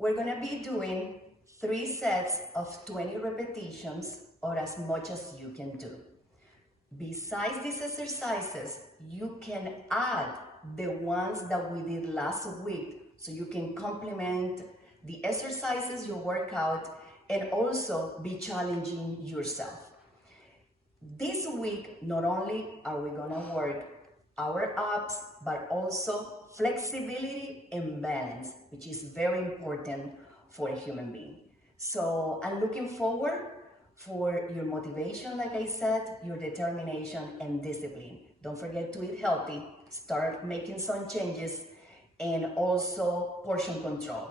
We're gonna be doing 3 sets of 20 repetitions or as much as you can do. Besides these exercises, you can add the ones that we did last week so you can complement the exercises, your workout, and also be challenging yourself. This week, not only are we gonna work our abs, but also flexibility and balance, which is very important for a human being. So I'm looking forward for your motivation, like I said, your determination and discipline. Don't forget to eat healthy, start making some changes, and also portion control.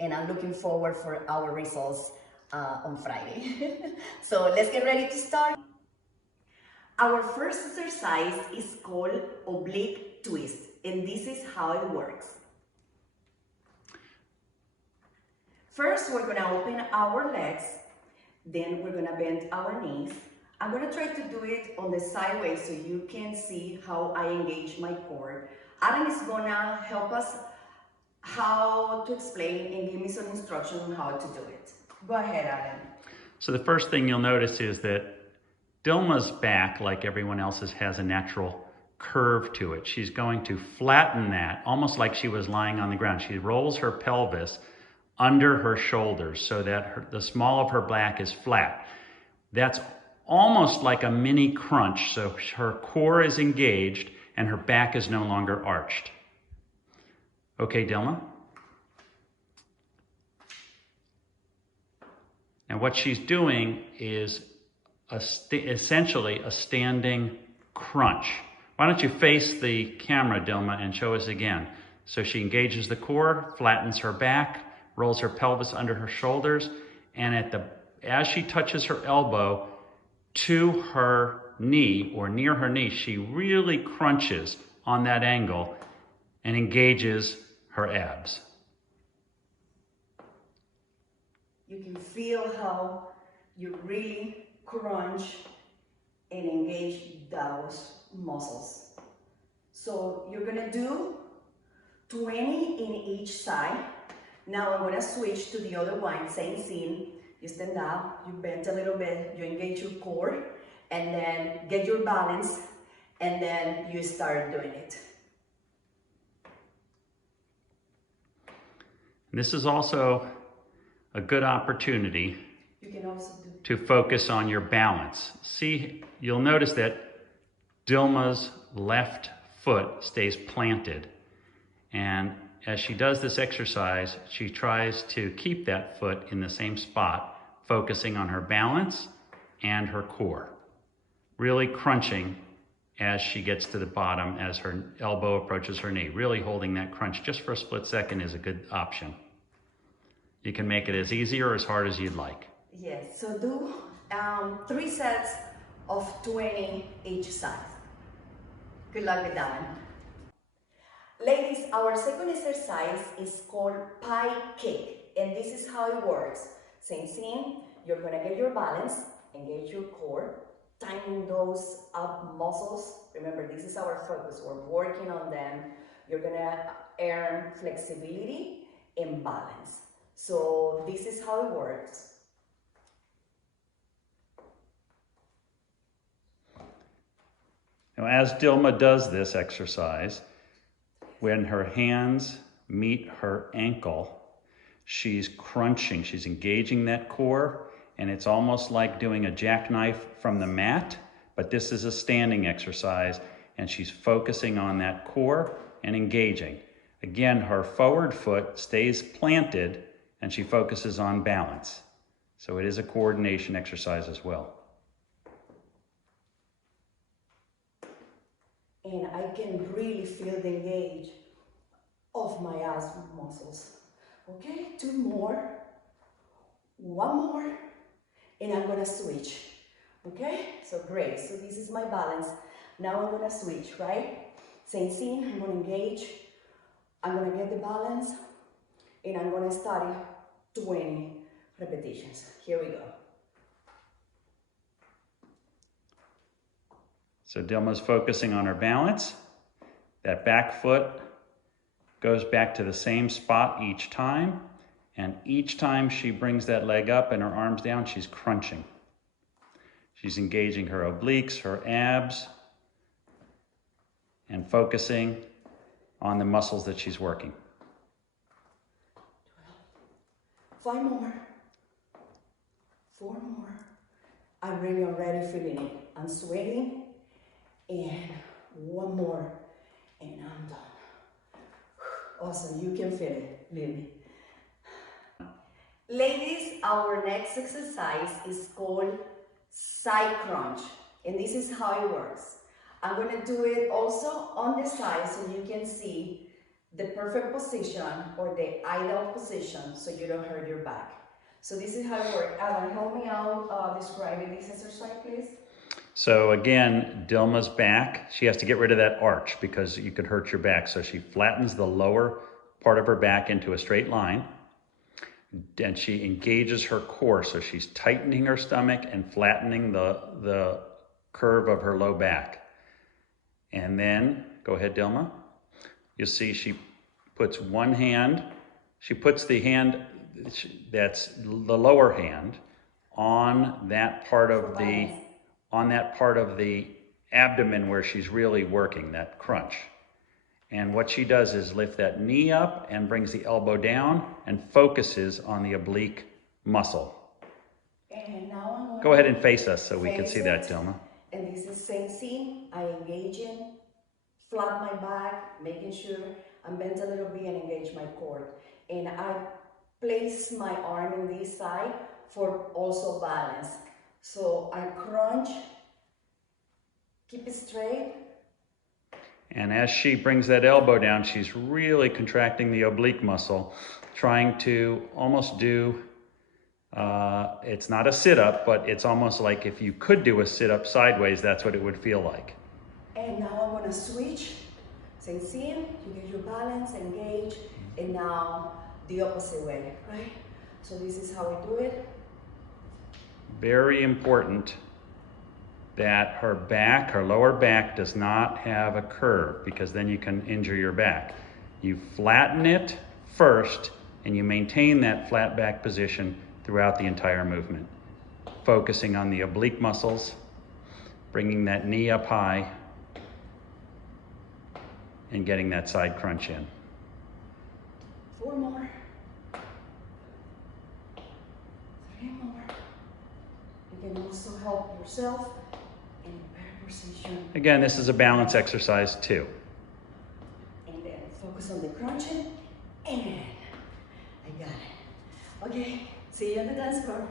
And I'm looking forward for our results on Friday. So let's get ready to start. Our first exercise is called oblique twist, and this is how it works. First, we're gonna open our legs, then we're gonna bend our knees. I'm gonna try to do it on the sideways so you can see how I engage my core. Adam is gonna help us how to explain and give me some instruction on how to do it. Go ahead, Adam. So the first thing you'll notice is that Dilma's back, like everyone else's, has a natural curve to it. She's going to flatten that, almost like she was lying on the ground. She rolls her pelvis under her shoulders so that the small of her back is flat. That's almost like a mini crunch. So her core is engaged and her back is no longer arched. Okay, Dilma? And what she's doing is essentially a standing crunch. Why don't you face the camera, Dilma, and show us again. So she engages the core, flattens her back, rolls her pelvis under her shoulders, and as she touches her elbow to her knee or near her knee, she really crunches on that angle and engages her abs. You can feel how you really crunch and engage those muscles. So you're gonna do 20 in each side. Now I'm gonna switch to the other one, same scene. You stand up, you bend a little bit, you engage your core, and then get your balance, and then you start doing it. This is also a good opportunity to focus on your balance. See, you'll notice that Dilma's left foot stays planted. And as she does this exercise, she tries to keep that foot in the same spot, focusing on her balance and her core. Really crunching as she gets to the bottom, as her elbow approaches her knee. Really holding that crunch just for a split second is a good option. You can make it as easy or as hard as you'd like. Yes, so do 3 sets of 20 each side. Good luck with that one. Ladies, our second exercise is called pie kick, and this is how it works. Same scene, you're gonna get your balance, engage your core, tighten those up muscles. Remember, this is our focus, we're working on them. You're gonna earn flexibility and balance. So this is how it works. Now, as Dilma does this exercise, when her hands meet her ankle, she's crunching, she's engaging that core, and it's almost like doing a jackknife from the mat, but this is a standing exercise, and she's focusing on that core and engaging. Again, her forward foot stays planted, and she focuses on balance. So it is a coordination exercise as well. And I can really feel the engage of my abs muscles. Okay, 2 more, 1 more, and I'm gonna switch. Okay, so great. So this is my balance. Now I'm gonna switch, right? Same scene, I'm gonna engage. I'm gonna get the balance, and I'm gonna start 20 repetitions. Here we go. So Dilma's focusing on her balance. That back foot goes back to the same spot each time, And each time she brings that leg up and her arms down, she's crunching. She's engaging her obliques, her abs, and focusing on the muscles that she's working. 5 more. 4 more. I'm really already feeling it. I'm sweating. And 1 more. And I'm done. Awesome, you can feel it, Lily. Ladies, our next exercise is called side crunch. And this is how it works. I'm gonna do it also on the side so you can see the perfect position or the ideal position so you don't hurt your back. So this is how it works. Alan, help me out describing this exercise, please. So again, Dilma's back, she has to get rid of that arch because you could hurt your back. So she flattens the lower part of her back into a straight line. And she engages her core. So she's tightening her stomach and flattening the curve of her low back. And then, go ahead, Dilma. You'll see she puts one hand, she puts the hand that's the lower hand on that part of the abdomen where she's really working, that crunch. And what she does is lift that knee up and brings the elbow down and focuses on the oblique muscle. And now I'm going Go ahead and face us so we can see that, Dilma. And this is same scene. I engage in, flat my back, making sure I'm bent a little bit and engage my core. And I place my arm in this side for also balance. So I crunch, keep it straight. And as she brings that elbow down, she's really contracting the oblique muscle, trying to almost do, it's not a sit-up, but it's almost like if you could do a sit-up sideways, that's what it would feel like. And now I'm gonna switch. Same scene, you get your balance, engage, and now the opposite way, right? So this is how we do it. Very important that her back, her lower back, does not have a curve because then you can injure your back. You flatten it first and you maintain that flat back position throughout the entire movement. Focusing on the oblique muscles, bringing that knee up high, and getting that side crunch in. 4 more. 3 more. You can also help yourself in a better position. Again, this is a balance exercise too. And then focus on the crunching, and I got it. Okay, see you on the dance floor.